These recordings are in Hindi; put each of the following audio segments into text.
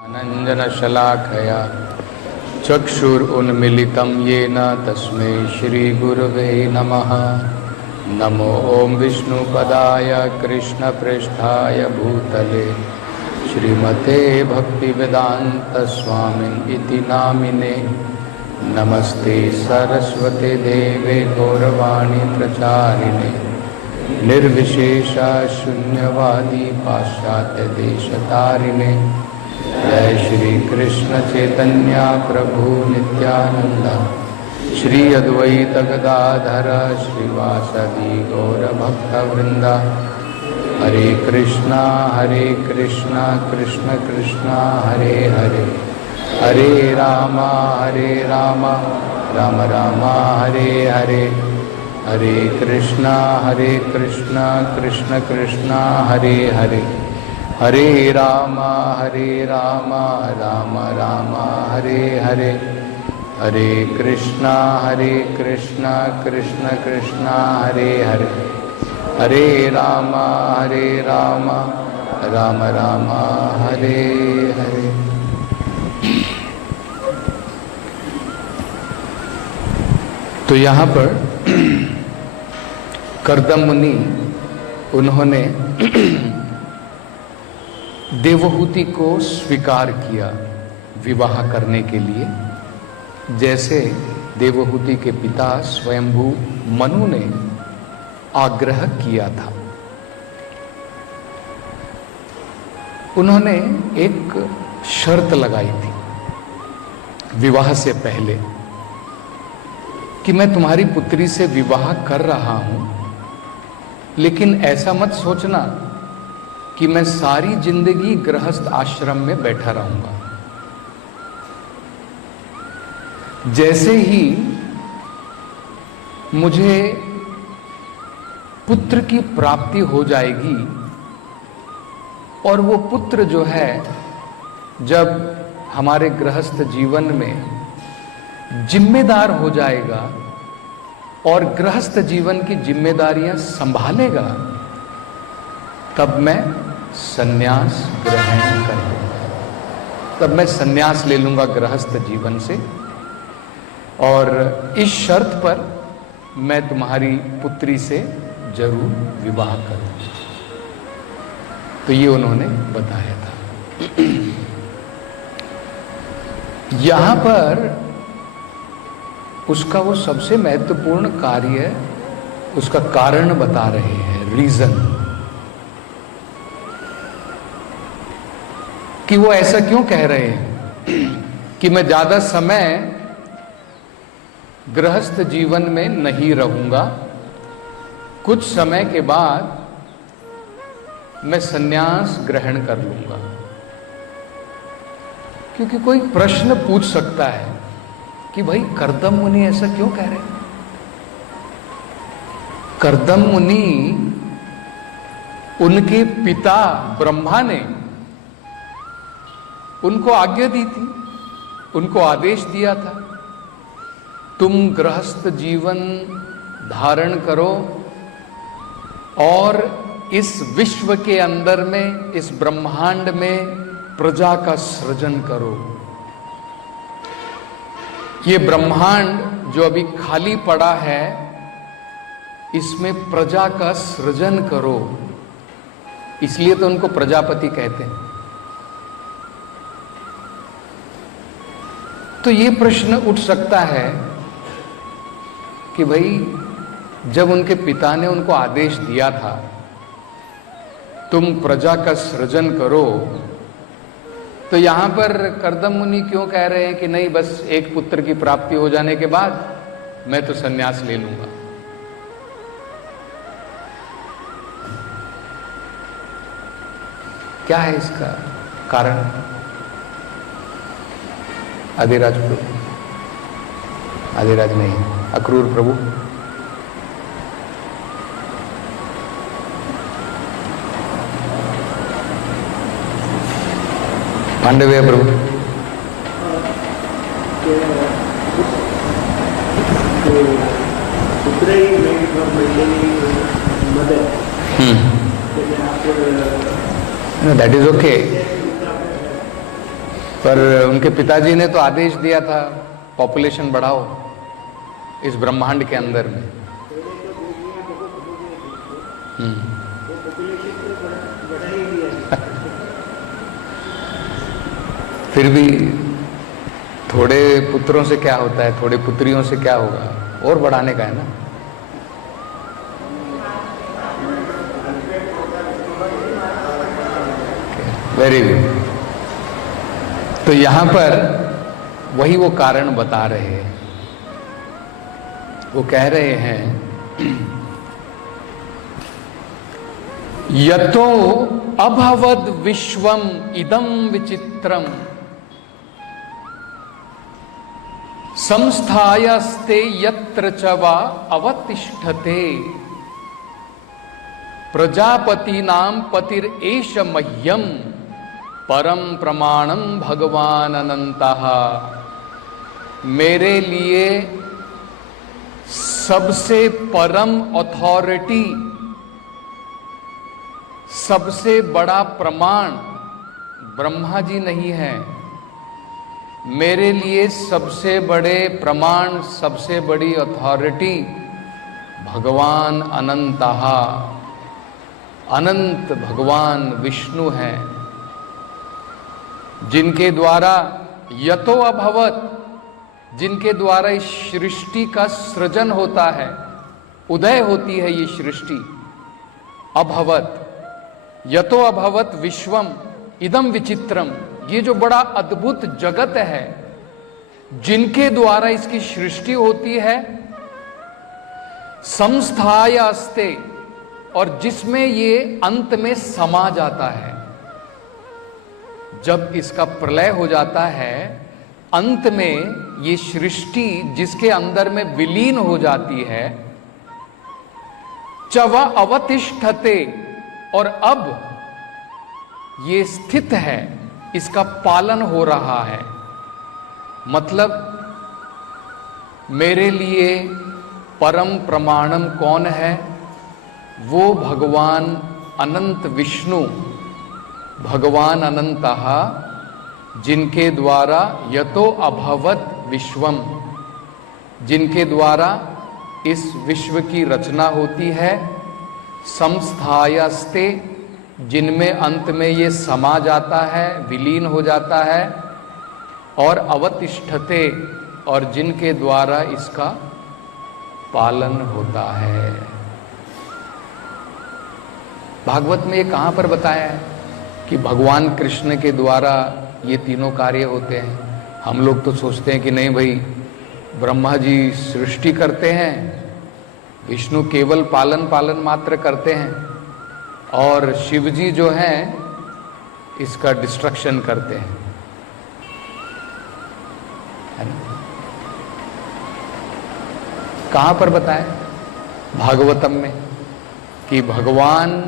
अनञ्जनशलाकया चक्षुरुन्मीलितं येन तस्मै श्रीगुरवे नमः। नमो ॐ विष्णुपदाय कृष्णप्रेष्ठाय भूतले श्रीमते भक्तिवेदान्तस्वामिन् इति नामिने। नमस्ते सरस्वते देवे गौरवाणी प्रचारिणे निर्विशेषा शून्यवादी पाश्चात्य देशतारिणे। जय श्री कृष्ण चैतन्य प्रभु नित्यानंद श्री अद्वैत गदाधर श्रीवासदि गौर भक्तवृंद। हरे कृष्णा कृष्ण कृष्णा हरे हरे, हरे राम राम राम हरे हरे। हरे कृष्णा कृष्ण कृष्णा हरे हरे, हरे राम राम राम हरे हरे। हरे कृष्णा कृष्ण कृष्णा हरे हरे, हरे राम राम राम हरे हरे। तो यहाँ पर कर्दम मुनि उन्होंने देवहूति को स्वीकार किया विवाह करने के लिए, जैसे देवहूति के पिता स्वयंभू मनु ने आग्रह किया था। उन्होंने एक शर्त लगाई थी विवाह से पहले कि मैं तुम्हारी पुत्री से विवाह कर रहा हूं, लेकिन ऐसा मत सोचना कि मैं सारी जिंदगी गृहस्थ आश्रम में बैठा रहूंगा। जैसे ही मुझे पुत्र की प्राप्ति हो जाएगी और वो पुत्र जो है जब हमारे गृहस्थ जीवन में जिम्मेदार हो जाएगा और गृहस्थ जीवन की जिम्मेदारियां संभालेगा, तब मैं संन्यास ग्रहण करूंगा, तब मैं संन्यास ले लूंगा गृहस्थ जीवन से, और इस शर्त पर मैं तुम्हारी पुत्री से जरूर विवाह करूंगा। तो ये उन्होंने बताया था। यहां पर उसका वो सबसे महत्वपूर्ण कार्य, उसका कारण बता रहे हैं, रीजन, कि वो ऐसा क्यों कह रहे हैं कि मैं ज्यादा समय गृहस्थ जीवन में नहीं रहूंगा, कुछ समय के बाद मैं संन्यास ग्रहण कर लूंगा। क्योंकि कोई प्रश्न पूछ सकता है कि भाई कर्दम मुनि ऐसा क्यों कह रहे हैं। कर्दम मुनि, उनके पिता ब्रह्मा ने उनको आज्ञा दी थी, उनको आदेश दिया था, तुम गृहस्थ जीवन धारण करो और इस विश्व के अंदर में, इस ब्रह्मांड में प्रजा का सृजन करो। ये ब्रह्मांड जो अभी खाली पड़ा है, इसमें प्रजा का सृजन करो। इसलिए तो उनको प्रजापति कहते हैं। तो ये प्रश्न उठ सकता है कि भाई जब उनके पिता ने उनको आदेश दिया था तुम प्रजा का सृजन करो, तो यहां पर कर्दम मुनि क्यों कह रहे हैं कि नहीं, बस एक पुत्र की प्राप्ति हो जाने के बाद मैं तो संन्यास ले लूंगा। क्या है इसका कारण? आदिराज प्रभु, आदिराज नहीं, अक्रूर प्रभु। पांडव प्रभु। No, that is okay. पर उनके पिताजी ने तो आदेश दिया था पॉपुलेशन बढ़ाओ इस ब्रह्मांड के अंदर में। फिर भी थोड़े पुत्रों से क्या होता है, थोड़े पुत्रियों से क्या होगा, और बढ़ाने का है ना। Very good. तो यहां पर वही वो कारण बता रहे हैं। वो कह रहे हैं यतो अभवद विश्वम इदं विचित्रम संस्थायस्ते यत्र च वा अवतिष्ठते प्रजापतीनां पतिरेष मह्यम परम प्रमाणम भगवान अनंतः। मेरे लिए सबसे परम अथॉरिटी, सबसे बड़ा प्रमाण ब्रह्मा जी नहीं है। मेरे लिए सबसे बड़े प्रमाण, सबसे बड़ी अथॉरिटी भगवान अनंतः, अनंत भगवान विष्णु हैं, जिनके द्वारा यतो अभवत, जिनके द्वारा इस सृष्टि का सृजन होता है, उदय होती है ये सृष्टि। अभवत, यतो अभवत विश्वम इदम विचित्रम, ये जो बड़ा अद्भुत जगत है जिनके द्वारा इसकी सृष्टि होती है, संस्थाय अस्ते, और जिसमें ये अंत में समा जाता है। जब इसका प्रलय हो जाता है, अंत में ये सृष्टि जिसके अंदर में विलीन हो जाती है, चवा अवतिष्ठते, और अब ये स्थित है, इसका पालन हो रहा है। मतलब मेरे लिए परम प्रमाणम कौन है? वो भगवान अनंत विष्णु, भगवान अनंतः, जिनके द्वारा यतो अभवत विश्वम, जिनके द्वारा इस विश्व की रचना होती है, संस्थायस्ते, जिनमें अंत में ये समा जाता है, विलीन हो जाता है, और अवतिष्ठते, और जिनके द्वारा इसका पालन होता है। भागवत में ये कहां पर बताया है कि भगवान कृष्ण के द्वारा ये तीनों कार्य होते हैं? हम लोग तो सोचते हैं कि नहीं भाई, ब्रह्मा जी सृष्टि करते हैं, विष्णु केवल पालन मात्र करते हैं, और शिव जी जो हैं इसका डिस्ट्रक्शन करते हैं, है ना? कहां पर बताएं? भागवतम में, कि भगवान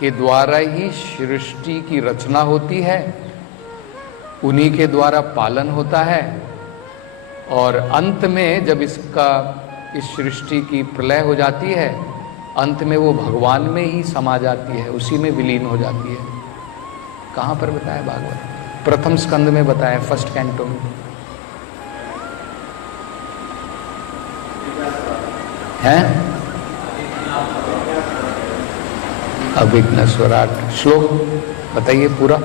के द्वारा ही सृष्टि की रचना होती है, उन्हीं के द्वारा पालन होता है, और अंत में जब इस सृष्टि की प्रलय हो जाती है, अंत में वो भगवान में ही समा जाती है, उसी में विलीन हो जाती है। कहां पर बताया? भागवत प्रथम स्कंद में बताया, फर्स्ट कैंटो में है। अभिघ्न स्वराट श्लोक बताइए पूरा।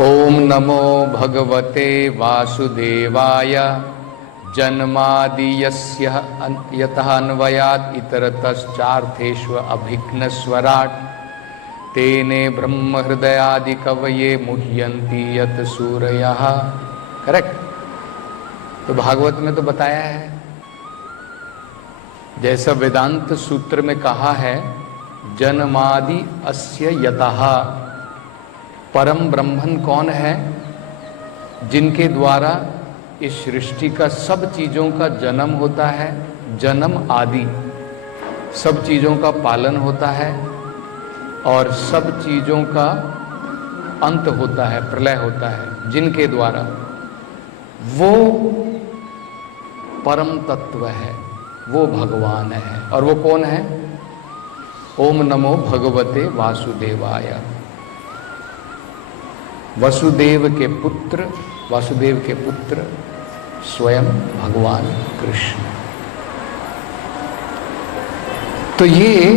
ओम नमो भगवते वासुदेवाय जन्मादि यस्य यतः अन्वयात् इतरतश्चार्थेषु अभिघ्न स्वराट तेने ब्रह्म हृदयादि कवये मुह्यन्ति यत सूरयः। करेक्ट। तो भागवत में तो बताया है, जैसा वेदांत सूत्र में कहा है, जन्मादि अस्य यतः, परम ब्रह्मन कौन है? जिनके द्वारा इस सृष्टि का सब चीजों का जन्म होता है, जन्म आदि सब चीजों का पालन होता है, और सब चीजों का अंत होता है, प्रलय होता है, जिनके द्वारा, वो परम तत्व है, वो भगवान है। और वो कौन है? ओम नमो भगवते वासुदेवाय। वसुदेव के पुत्र स्वयं भगवान कृष्ण। तो ये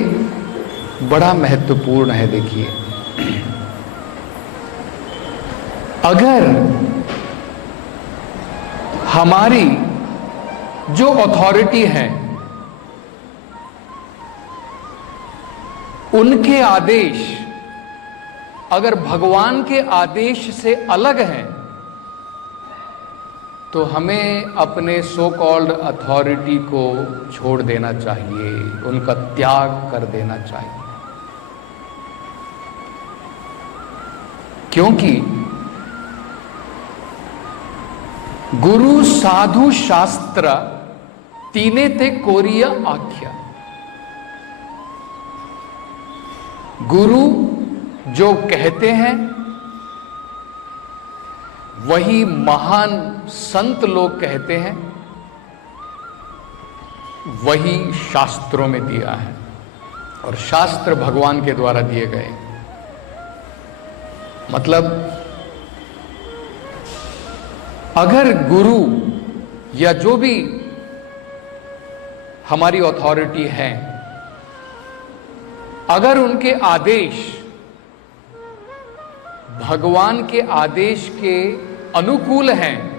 बड़ा महत्वपूर्ण है। देखिए, अगर हमारी जो अथॉरिटी है उनके आदेश अगर भगवान के आदेश से अलग हैं, तो हमें अपने सो कॉल्ड अथॉरिटी को छोड़ देना चाहिए, उनका त्याग कर देना चाहिए। क्योंकि गुरु साधु शास्त्र तीने ते कोरिया आख्या। गुरु जो कहते हैं वही महान संत लोग कहते हैं, वही शास्त्रों में दिया है, और शास्त्र भगवान के द्वारा दिए गए। मतलब अगर गुरु या जो भी हमारी अथॉरिटी है, अगर उनके आदेश भगवान के आदेश के अनुकूल हैं,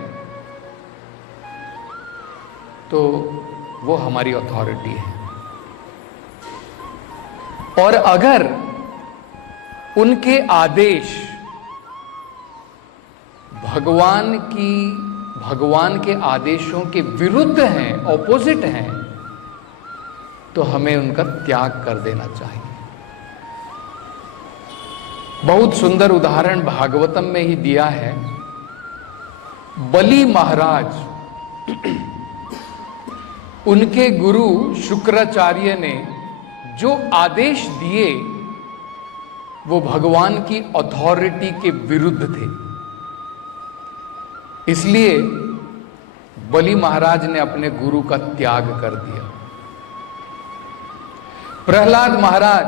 तो वो हमारी अथॉरिटी है। और अगर उनके आदेश भगवान के आदेशों के विरुद्ध हैं, ऑपोजिट हैं, तो हमें उनका त्याग कर देना चाहिए। बहुत सुंदर उदाहरण भागवतम में ही दिया है। बलि महाराज, उनके गुरु शुक्राचार्य ने जो आदेश दिए वो भगवान की अथॉरिटी के विरुद्ध थे। इसलिए बलि महाराज ने अपने गुरु का त्याग कर दिया। प्रहलाद महाराज,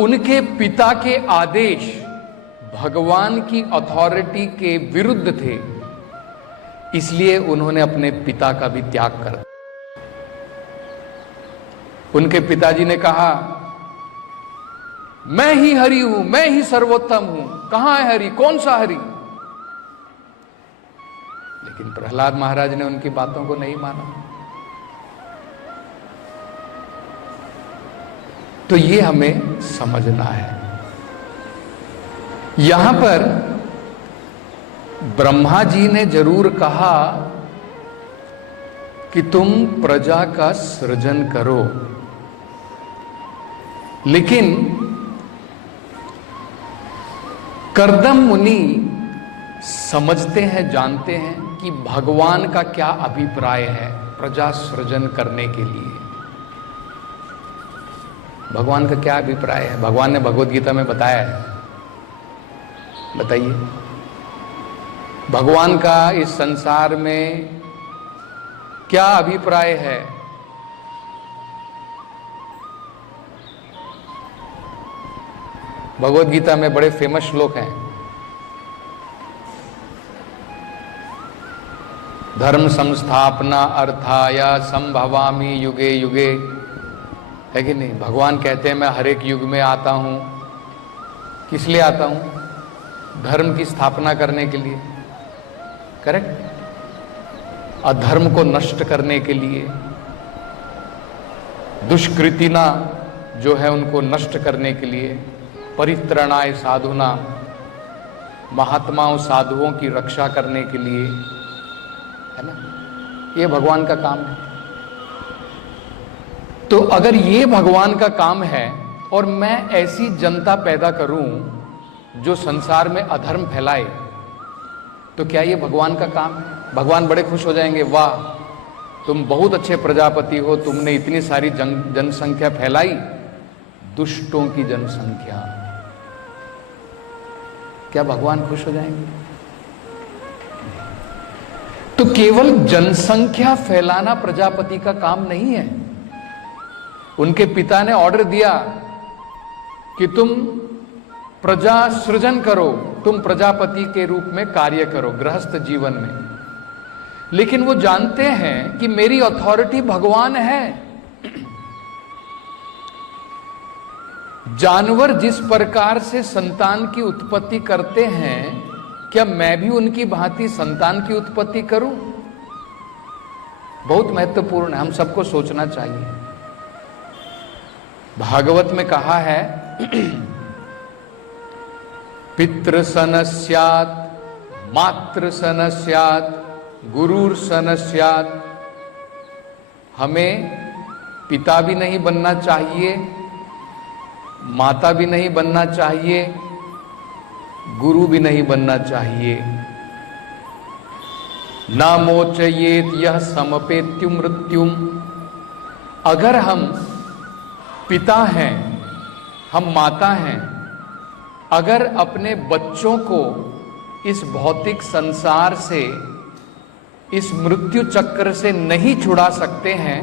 उनके पिता के आदेश भगवान की अथॉरिटी के विरुद्ध थे, इसलिए उन्होंने अपने पिता का भी त्याग कर दिया। उनके पिताजी ने कहा, मैं ही हरि हूं, मैं ही सर्वोत्तम हूं, कहां है हरि, कौन सा हरि? लेकिन प्रहलाद महाराज ने उनकी बातों को नहीं माना। तो ये हमें समझना है। यहां पर ब्रह्मा जी ने जरूर कहा कि तुम प्रजा का सृजन करो, लेकिन कर्दम मुनि समझते हैं, जानते हैं कि भगवान का क्या अभिप्राय है प्रजा सृजन करने के लिए। भगवान का क्या अभिप्राय है? भगवान ने भगवत गीता में बताया है। बताइए, भगवान का इस संसार में क्या अभिप्राय है? भगवत गीता में बड़े फेमस श्लोक हैं। धर्म संस्थापना अर्थाय संभवामि युगे युगे, है कि नहीं? भगवान कहते हैं मैं हर एक युग में आता हूं। किस लिए आता हूं? धर्म की स्थापना करने के लिए, करेक्ट? अधर्म को नष्ट करने के लिए, दुष्कृतिना जो है उनको नष्ट करने के लिए, परित्रणाय साधुना, महात्माओं साधुओं की रक्षा करने के लिए, है ना? ये भगवान का काम है। तो अगर ये भगवान का काम है और मैं ऐसी जनता पैदा करूं जो संसार में अधर्म फैलाए, तो क्या ये भगवान का काम है? भगवान बड़े खुश हो जाएंगे, वाह तुम बहुत अच्छे प्रजापति हो, तुमने इतनी सारी जनसंख्या फैलाई, दुष्टों की जनसंख्या। क्या भगवान खुश हो जाएंगे? तो केवल जनसंख्या फैलाना प्रजापति का काम नहीं है। उनके पिता ने ऑर्डर दिया कि तुम प्रजा सृजन करो, तुम प्रजापति के रूप में कार्य करो गृहस्थ जीवन में। लेकिन वो जानते हैं कि मेरी अथॉरिटी भगवान है। जानवर जिस प्रकार से संतान की उत्पत्ति करते हैं, क्या मैं भी उनकी भांति संतान की उत्पत्ति करूं? बहुत महत्वपूर्ण है, हम सबको सोचना चाहिए। भागवत में कहा है पितृ सन स्यात्, मातृ सन स्यात्, गुरुर सन स्यात्। हमें पिता भी नहीं बनना चाहिए, माता भी नहीं बनना चाहिए, गुरु भी नहीं बनना चाहिए। न मोचयेत यह समपेत्यु मृत्युम। अगर हम पिता हैं, हम माता हैं, अगर अपने बच्चों को इस भौतिक संसार से, इस मृत्यु चक्र से नहीं छुड़ा सकते हैं,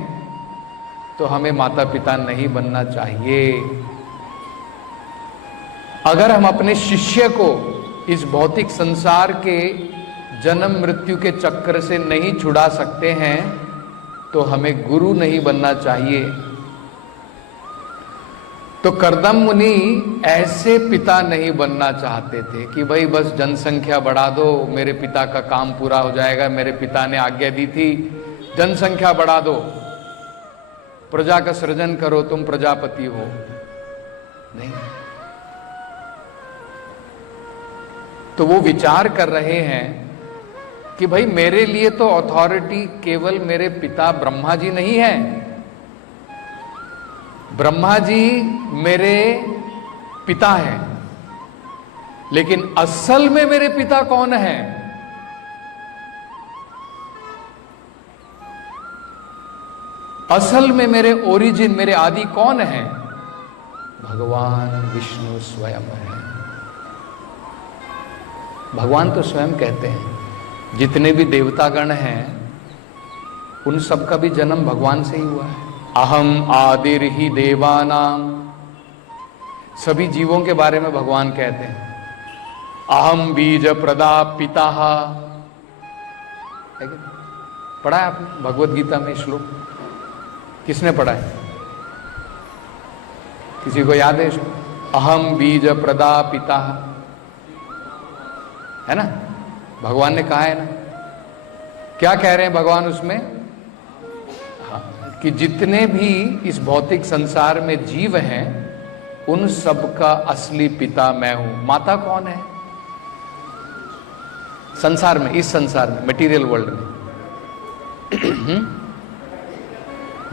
तो हमें माता पिता नहीं बनना चाहिए। अगर हम अपने शिष्य को इस भौतिक संसार के जन्म मृत्यु के चक्र से नहीं छुड़ा सकते हैं, तो हमें गुरु नहीं बनना चाहिए। तो कर्दम मुनि ऐसे पिता नहीं बनना चाहते थे कि भाई बस जनसंख्या बढ़ा दो, मेरे पिता का काम पूरा हो जाएगा, मेरे पिता ने आज्ञा दी थी जनसंख्या बढ़ा दो, प्रजा का सृजन करो, तुम प्रजापति हो। नहीं, तो वो विचार कर रहे हैं कि भाई मेरे लिए तो अथॉरिटी केवल मेरे पिता ब्रह्मा जी नहीं है। ब्रह्मा जी मेरे पिता हैं, लेकिन असल में मेरे पिता कौन है? असल में मेरे ओरिजिन, मेरे आदि कौन है? भगवान विष्णु स्वयं है। भगवान तो स्वयं कहते हैं जितने भी देवतागण हैं उन सबका भी जन्म भगवान से ही हुआ है। अहम आदिर ही देवानाम, सभी जीवों के बारे में भगवान कहते हैं अहम बीज प्रदा पिता। पढ़ा है आपने भगवत गीता में श्लोक? किसने पढ़ा है? किसी को याद है? अहम बीज प्रदा पिता, है ना? भगवान ने कहा है ना। क्या कह रहे हैं भगवान उसमें? हाँ, कि जितने भी इस भौतिक संसार में जीव हैं उन सब का असली पिता मैं हूं। माता कौन है संसार में, इस संसार में, मटेरियल वर्ल्ड में?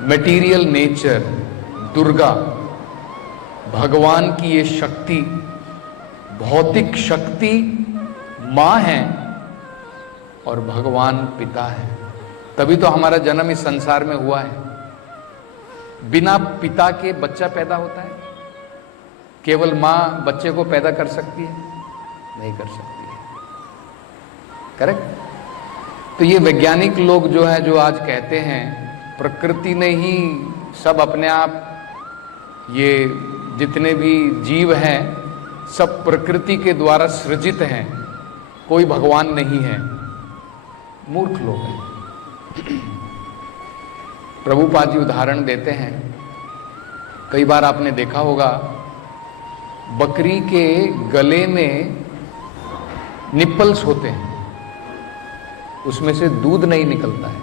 मटेरियल नेचर, दुर्गा, भगवान की ये शक्ति, भौतिक शक्ति मां है और भगवान पिता है। तभी तो हमारा जन्म इस संसार में हुआ है। बिना पिता के बच्चा पैदा होता है? केवल मां बच्चे को पैदा कर सकती है? नहीं कर सकती है। करेक्ट? तो ये वैज्ञानिक लोग जो है, जो आज कहते हैं प्रकृति ने ही सब अपने आप, ये जितने भी जीव हैं सब प्रकृति के द्वारा सृजित हैं, कोई भगवान नहीं है, मूर्ख लोग हैं। प्रभुपाद जी उदाहरण देते हैं, कई बार आपने देखा होगा बकरी के गले में निप्पल्स होते हैं, उसमें से दूध नहीं निकलता है।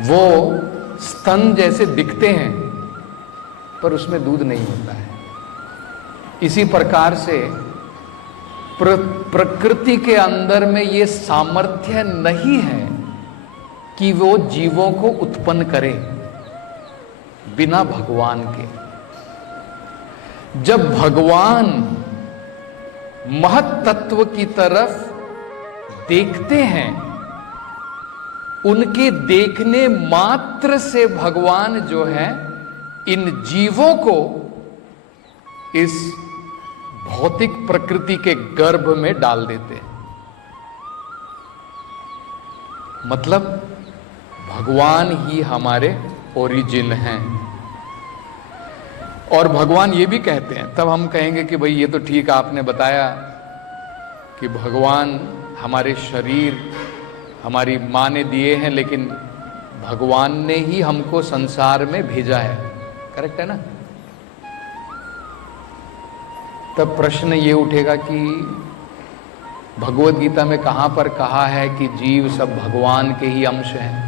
वो स्तन जैसे दिखते हैं पर उसमें दूध नहीं होता है। इसी प्रकार से प्रकृति के अंदर में ये सामर्थ्य नहीं है कि वो जीवों को उत्पन्न करे बिना भगवान के। जब भगवान महत तत्व की तरफ देखते हैं, उनके देखने मात्र से भगवान जो है इन जीवों को इस भौतिक प्रकृति के गर्भ में डाल देते हैं। मतलब भगवान ही हमारे ओरिजिन हैं। और भगवान ये भी कहते हैं, तब हम कहेंगे कि भाई ये तो ठीक आपने बताया कि भगवान हमारे शरीर हमारी माँ ने दिए हैं, लेकिन भगवान ने ही हमको संसार में भेजा है, करेक्ट है ना? तब प्रश्न ये उठेगा कि भगवत गीता में कहां पर कहा है कि जीव सब भगवान के ही अंश हैं?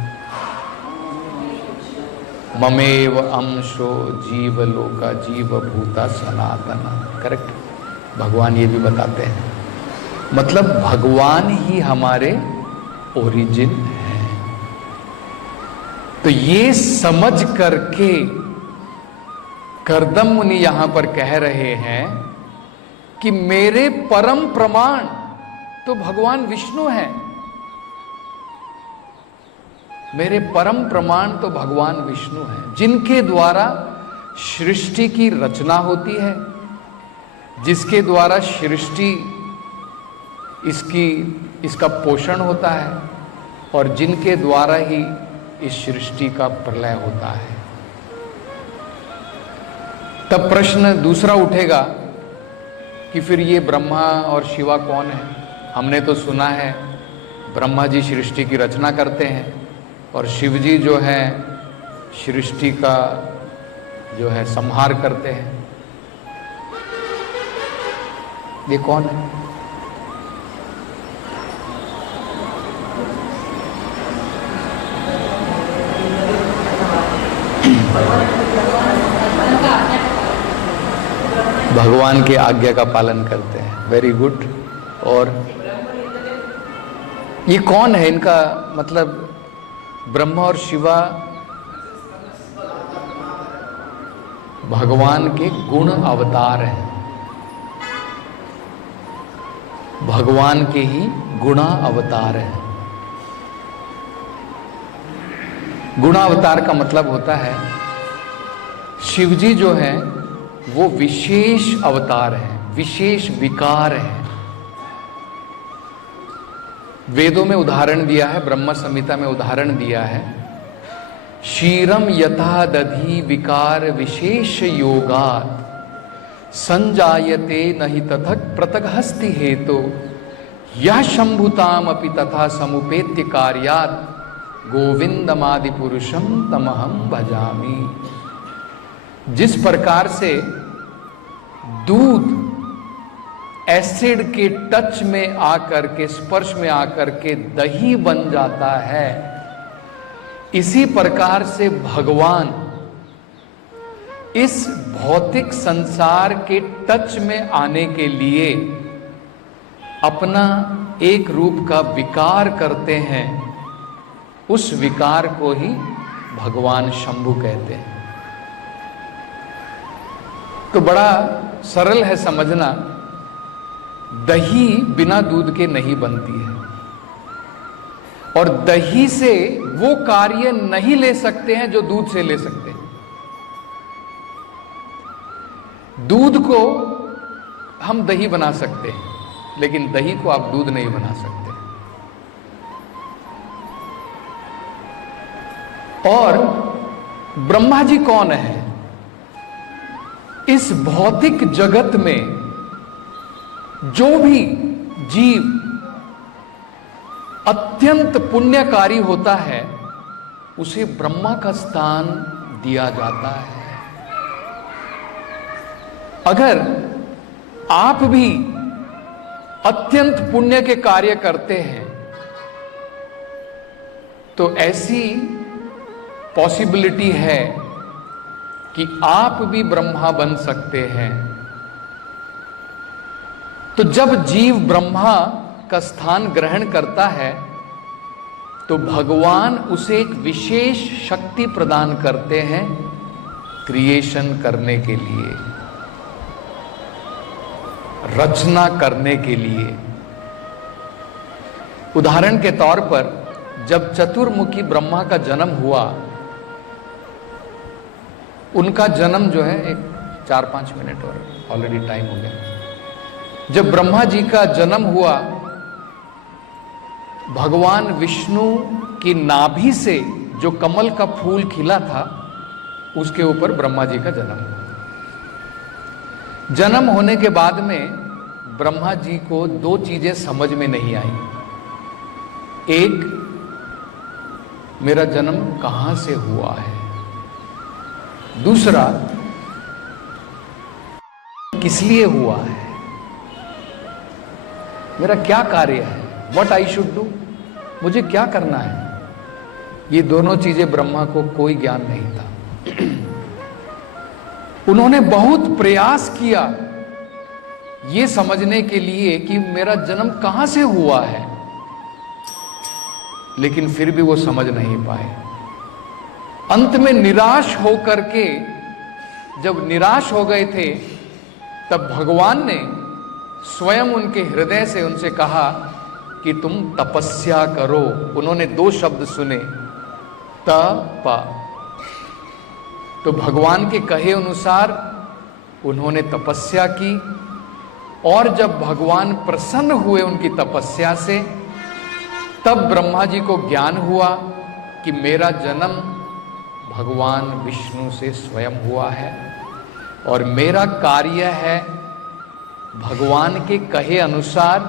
ममेव अंशो जीव लोका जीव भूता सनातना, करेक्ट? भगवान ये भी बताते हैं, मतलब भगवान ही हमारे ओरिजिन है। तो ये समझ करके कर्दम मुनि यहां पर कह रहे हैं कि मेरे परम प्रमाण तो भगवान विष्णु हैं, मेरे परम प्रमाण तो भगवान विष्णु हैं, जिनके द्वारा सृष्टि की रचना होती है, जिसके द्वारा सृष्टि इसका पोषण होता है, और जिनके द्वारा ही इस सृष्टि का प्रलय होता है। तब प्रश्न दूसरा उठेगा कि फिर ये ब्रह्मा और शिवा कौन है? हमने तो सुना है ब्रह्मा जी सृष्टि की रचना करते हैं और शिव जी जो है सृष्टि का जो है संहार करते हैं। ये कौन है? भगवान की आज्ञा का पालन करते हैं। Very good. और ये कौन है? इनका मतलब ब्रह्मा और शिवा भगवान के गुण अवतार हैं, भगवान के ही गुणा अवतार हैं। गुणावतार का मतलब होता है शिव जी जो हैं वो विशेष अवतार हैं, विशेष विकार हैं। वेदों में उदाहरण दिया है, ब्रह्म संहिता में उदाहरण दिया है, क्षीरम यथा दधि विकार विशेष योगात् संजायते नहि तथक पृथक हस्ति हेतु यह शंभुताम अपि तथा समुपेत्य कार्यात् गोविंदमादि पुरुषम तमहम भजामि। जिस प्रकार से दूध एसिड के टच में आकर के, स्पर्श में आकर के दही बन जाता है, इसी प्रकार से भगवान इस भौतिक संसार के टच में आने के लिए अपना एक रूप का विकार करते हैं। उस विकार को ही भगवान शंभु कहते हैं। तो बड़ा सरल है समझना, दही बिना दूध के नहीं बनती है, और दही से वो कार्य नहीं ले सकते हैं जो दूध से ले सकते हैं। दूध को हम दही बना सकते हैं, लेकिन दही को आप दूध नहीं बना सकते। और ब्रह्मा जी कौन है? इस भौतिक जगत में जो भी जीव अत्यंत पुण्यकारी होता है उसे ब्रह्मा का स्थान दिया जाता है। अगर आप भी अत्यंत पुण्य के कार्य करते हैं तो ऐसी पॉसिबिलिटी है कि आप भी ब्रह्मा बन सकते हैं। तो जब जीव ब्रह्मा का स्थान ग्रहण करता है तो भगवान उसे एक विशेष शक्ति प्रदान करते हैं क्रिएशन करने के लिए, रचना करने के लिए। उदाहरण के तौर पर जब चतुर्मुखी ब्रह्मा का जन्म हुआ, उनका जन्म जो है एक 4-5 मिनट और ऑलरेडी टाइम हो गया। जब ब्रह्मा जी का जन्म हुआ, भगवान विष्णु की नाभि से जो कमल का फूल खिला था उसके ऊपर ब्रह्मा जी का जन्म हुआ। जन्म होने के बाद में ब्रह्मा जी को दो चीजें समझ में नहीं आई। एक, मेरा जन्म कहां से हुआ है। दूसरा, किस लिए हुआ है, मेरा क्या कार्य है, व्हाट आई शुड डू, मुझे क्या करना है। ये दोनों चीजें ब्रह्मा को कोई ज्ञान नहीं था। उन्होंने बहुत प्रयास किया ये समझने के लिए कि मेरा जन्म कहां से हुआ है, लेकिन फिर भी वो समझ नहीं पाए। अंत में निराश होकर के, जब निराश हो गए थे, तब भगवान ने स्वयं उनके हृदय से उनसे कहा कि तुम तपस्या करो। उन्होंने दो शब्द सुने, तप। तो भगवान के कहे अनुसार उन्होंने तपस्या की, और जब भगवान प्रसन्न हुए उनकी तपस्या से, तब ब्रह्मा जी को ज्ञान हुआ कि मेरा जन्म भगवान विष्णु से स्वयं हुआ है और मेरा कार्य है भगवान के कहे अनुसार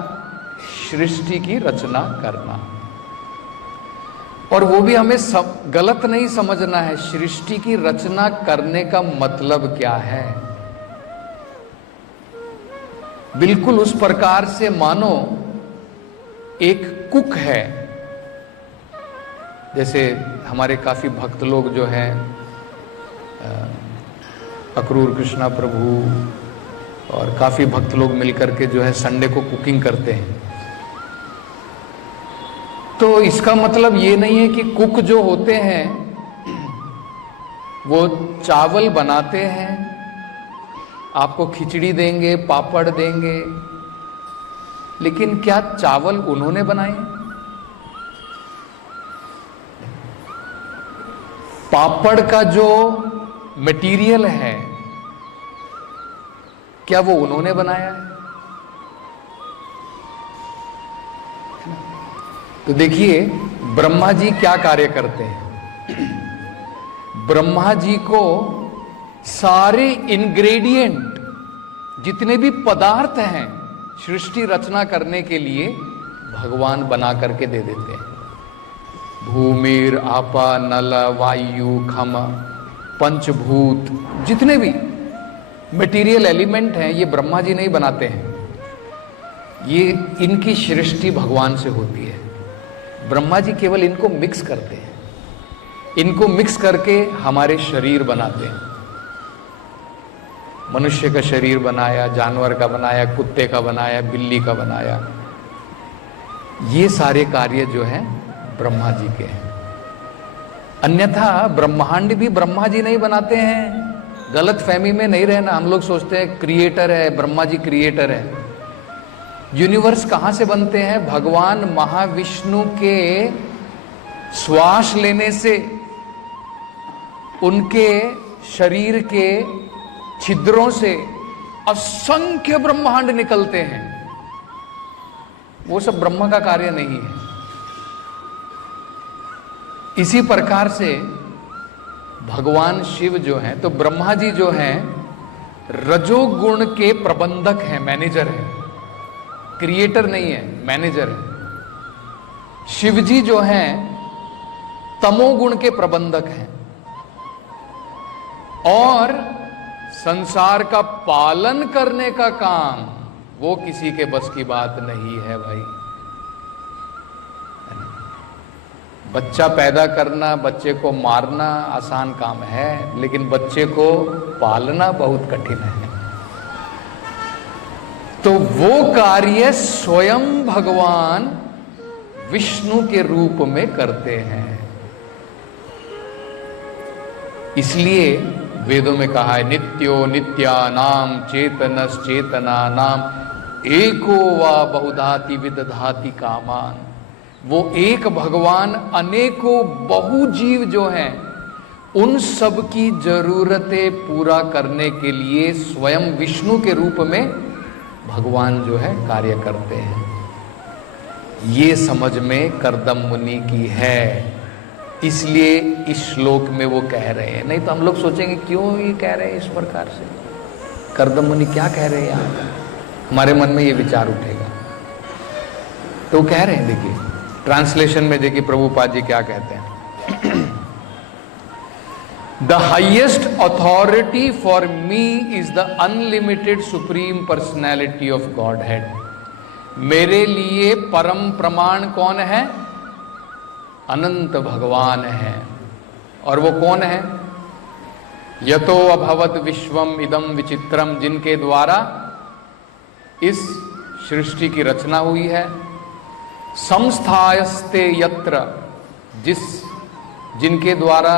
सृष्टि की रचना करना। और वो भी हमें गलत नहीं समझना है। सृष्टि की रचना करने का मतलब क्या है, बिल्कुल उस प्रकार से मानो एक कुक है। जैसे हमारे काफी भक्त लोग जो हैं, अक्रूर कृष्णा प्रभु और काफी भक्त लोग मिलकर के जो है संडे को कुकिंग करते हैं। तो इसका मतलब ये नहीं है कि कुक जो होते हैं वो चावल बनाते हैं, आपको खिचड़ी देंगे, पापड़ देंगे, लेकिन क्या चावल उन्होंने बनाए? पापड़ का जो मटेरियल है, क्या वो उन्होंने बनाया है? तो देखिए ब्रह्मा जी क्या कार्य करते हैं। ब्रह्मा जी को सारे इंग्रेडिएंट, जितने भी पदार्थ हैं सृष्टि रचना करने के लिए, भगवान बना करके दे देते हैं। भूमिर, आपा, नल, वायु, खम, पंचभूत, जितने भी मटेरियल एलिमेंट हैं ये ब्रह्मा जी नहीं बनाते हैं। ये इनकी सृष्टि भगवान से होती है। ब्रह्मा जी केवल इनको मिक्स करते हैं, इनको मिक्स करके हमारे शरीर बनाते हैं। मनुष्य का शरीर बनाया, जानवर का बनाया, कुत्ते का बनाया, बिल्ली का बनाया। ये सारे कार्य जो हैं ब्रह्मा जी के हैं। अन्यथा ब्रह्मांड भी ब्रह्मा जी नहीं बनाते हैं। गलत फहमी में नहीं रहना। हम लोग सोचते हैं क्रिएटर है, ब्रह्मा जी क्रिएटर है। यूनिवर्स कहां से बनते हैं? भगवान महाविष्णु के श्वास लेने से उनके शरीर के छिद्रों से असंख्य ब्रह्मांड निकलते हैं। वो सब ब्रह्मा का कार्य नहीं है। इसी प्रकार से भगवान शिव जो हैं, तो ब्रह्मा जी जो हैं रजोगुण के प्रबंधक हैं, मैनेजर हैं, क्रिएटर नहीं है, मैनेजर है। शिव जी जो हैं तमोगुण के प्रबंधक हैं और संसार का पालन करने का काम वो किसी के बस की बात नहीं है भाई। बच्चा पैदा करना, बच्चे को मारना आसान काम है, लेकिन बच्चे को पालना बहुत कठिन है। तो वो कार्य स्वयं भगवान विष्णु के रूप में करते हैं। इसलिए वेदों में कहा है, नित्यो नित्यानाम चेतनस चेतनानाम एको वा बहुधाति विदधाति कामान। वो एक भगवान अनेकों बहुजीव जो हैं उन सब की जरूरतें पूरा करने के लिए स्वयं विष्णु के रूप में भगवान जो है कार्य करते हैं। ये समझ में कर्दम मुनि की है, इसलिए इस श्लोक में वो कह रहे हैं। नहीं तो हम लोग सोचेंगे क्यों ये कह रहे हैं इस प्रकार से। करदम मुनि क्या कह रहे हैं यार, हमारे मन में ये विचार उठेगा। तो कह रहे हैं, देखिए ट्रांसलेशन में देखिए प्रभुपाद जी क्या कहते हैं। The highest authority for me is the unlimited supreme personality of God head. मेरे लिए परम प्रमाण कौन है? अनंत भगवान है। और वो कौन है? यतो अभवत विश्वम इदम विचित्रम, जिनके द्वारा इस सृष्टि की रचना हुई है। संस्थायस्ते यत्र, जिनके द्वारा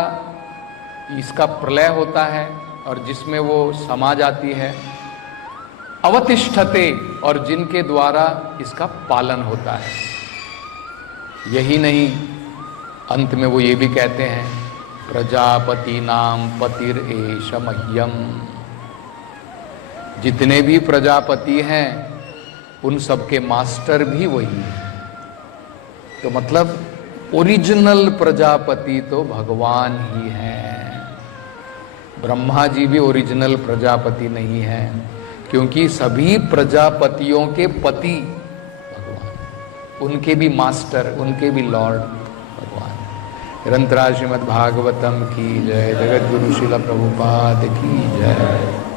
इसका प्रलय होता है और जिसमें वो समा जाती है। अवतिष्ठते, और जिनके द्वारा इसका पालन होता है। यही नहीं, अंत में वो ये भी कहते हैं, प्रजापति नाम पतिर एष मह्यम। जितने भी प्रजापति हैं उन सबके मास्टर भी वही है। तो मतलब ओरिजिनल प्रजापति तो भगवान ही हैं। ब्रह्मा जी भी ओरिजिनल प्रजापति नहीं है, क्योंकि सभी प्रजापतियों के पति भगवान, उनके भी मास्टर, उनके भी लॉर्ड भगवान। निरंतरा श्रीमद् भागवतम की जय। जगत गुरु श्रील प्रभुपाद की जय।